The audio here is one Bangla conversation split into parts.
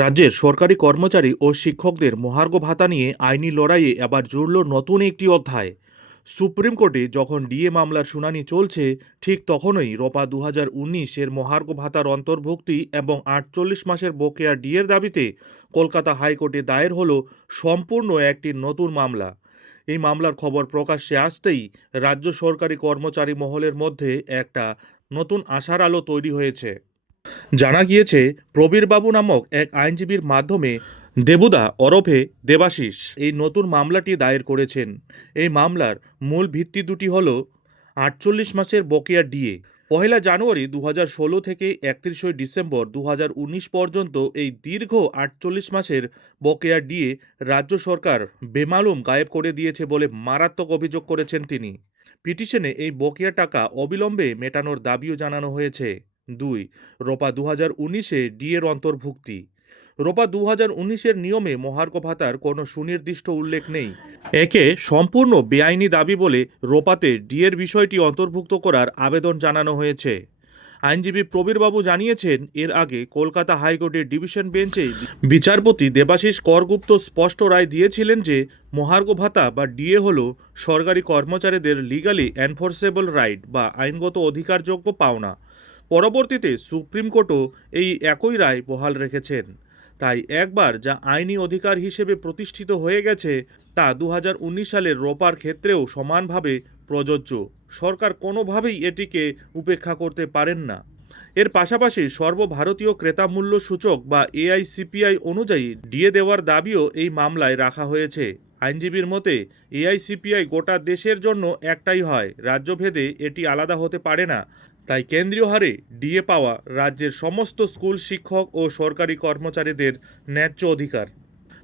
রাজ্যের সরকারি কর্মচারী ও শিক্ষকদের মহার্ঘ ভাতা নিয়ে আইনি লড়াইয়ে এবার জুড়ল নতুন একটি অধ্যায়। সুপ্রিম কোর্টে যখন ডিএ মামলার শুনানি চলছে, ঠিক তখনই রপা 2019-এর মহার্ঘ ভাতার অন্তর্ভুক্তি এবং 48 মাসের বকেয়া ডিএর দাবিতে কলকাতা হাইকোর্টে দায়ের হলো সম্পূর্ণ একটি নতুন মামলা। এই মামলার খবর প্রকাশ্যে আসতেই রাজ্য সরকারি কর্মচারী মহলের মধ্যে একটা নতুন আশার আলো তৈরি হয়েছে। জানা গিয়েছে, প্রবীরবাবু নামক এক আইনজীবীর মাধ্যমে দেবুদা ওরফে দেবাশিস এই নতুন মামলাটি দায়ের করেছেন। এই মামলার মূল ভিত্তি দুটি হল 48 মাসের বকেয়া ডিএ। পহেলা জানুয়ারি 2016 থেকে 31শে ডিসেম্বর 2019 পর্যন্ত এই দীর্ঘ 48 মাসের বকেয়া ডিএ রাজ্য সরকার বেমালুম গায়েব করে দিয়েছে বলে মারাত্মক অভিযোগ করেছেন তিনি। পিটিশনে এই বকেয়া টাকা অবিলম্বে মেটানোর দাবিও জানানো হয়েছে। 2. রোপা 2019-এ ডিএর অন্তর্ভুক্তি। রোপা 2019-এর নিয়মে মহার্ঘ ভাতার কোনো সুনির্দিষ্ট উল্লেখ নেই। একে সম্পূর্ণ বেআইনি দাবি বলে রোপাতে ডিএর বিষয়টি অন্তর্ভুক্ত করার আবেদন জানানো হয়েছে। আইনজীবী প্রবীরবাবু জানিয়েছেন, এর আগে কলকাতা হাইকোর্টের ডিভিশন বেঞ্চে বিচারপতি দেবাশিস করগুপ্ত স্পষ্ট রায় দিয়েছিলেন যে মহার্ঘ ভাতা বা ডিএ হল সরকারি কর্মচারীদের লিগালি এনফোর্সেবল রাইট বা আইনগত অধিকারযোগ্য পাওনা। পরবর্তীতে সুপ্রিম কোর্টও এই একই রায় বহাল রেখেছেন। তাই একবার যা আইনি অধিকার হিসেবে প্রতিষ্ঠিত হয়ে গেছে, তা 2019 সালের রোপার ক্ষেত্রেও সমানভাবে প্রযোজ্য। সরকার কোনোভাবেই এটিকে উপেক্ষা করতে পারেন না। এর পাশাপাশি সর্বভারতীয় ক্রেতা মূল্য সূচক বা এআইসিপিআই অনুযায়ী ডিএ দেওয়ার দাবিও এই মামলায় রাখা হয়েছে। আইনজীবীর মতে, এআইসিপিআই গোটা দেশের জন্য একটাই হয়, রাজ্যভেদে এটি আলাদা হতে পারে না। তাই কেন্দ্রীয় হারে ডিএ পাওয়া রাজ্যের সমস্ত স্কুল শিক্ষক ও সরকারি কর্মচারীদের ন্যায্য অধিকার।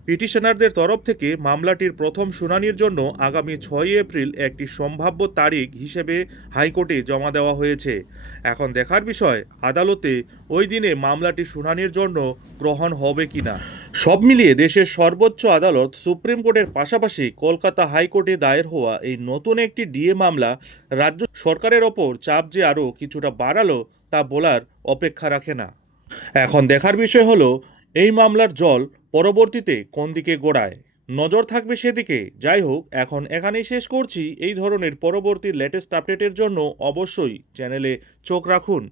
পিটিশনারদের তরফ থেকে মামলাটির প্রথম শুনানির জন্য আগামী 6 এপ্রিল একটি সম্ভাব্য তারিখ হিসেবে হাইকোর্টে জমা দেওয়া হয়েছে। এখন দেখার বিষয়, আদালতে ওই দিনে মামলাটি শুনানির জন্য গ্রহণ হবে কিনা। সব মিলিয়ে দেশের সর্বোচ্চ আদালত সুপ্রিম কোর্টের পাশাপাশি কলকাতা হাইকোর্টে দায়ের হওয়া এই নতুন একটি ডিএ মামলা রাজ্য সরকারের ওপর চাপ যে আরও কিছুটা বাড়ালো, তা বলার অপেক্ষা রাখে না। এখন দেখার বিষয় হলো, এই মামলার জল পরবর্তীতে কোন দিকে গোড়ায়। নজর থাকবে সেদিকে। যাই হোক, এখন এখানেই শেষ করছি। এই ধরনের পরবর্তী লেটেস্ট আপডেটের জন্য অবশ্যই চ্যানেলে চোখ রাখুন।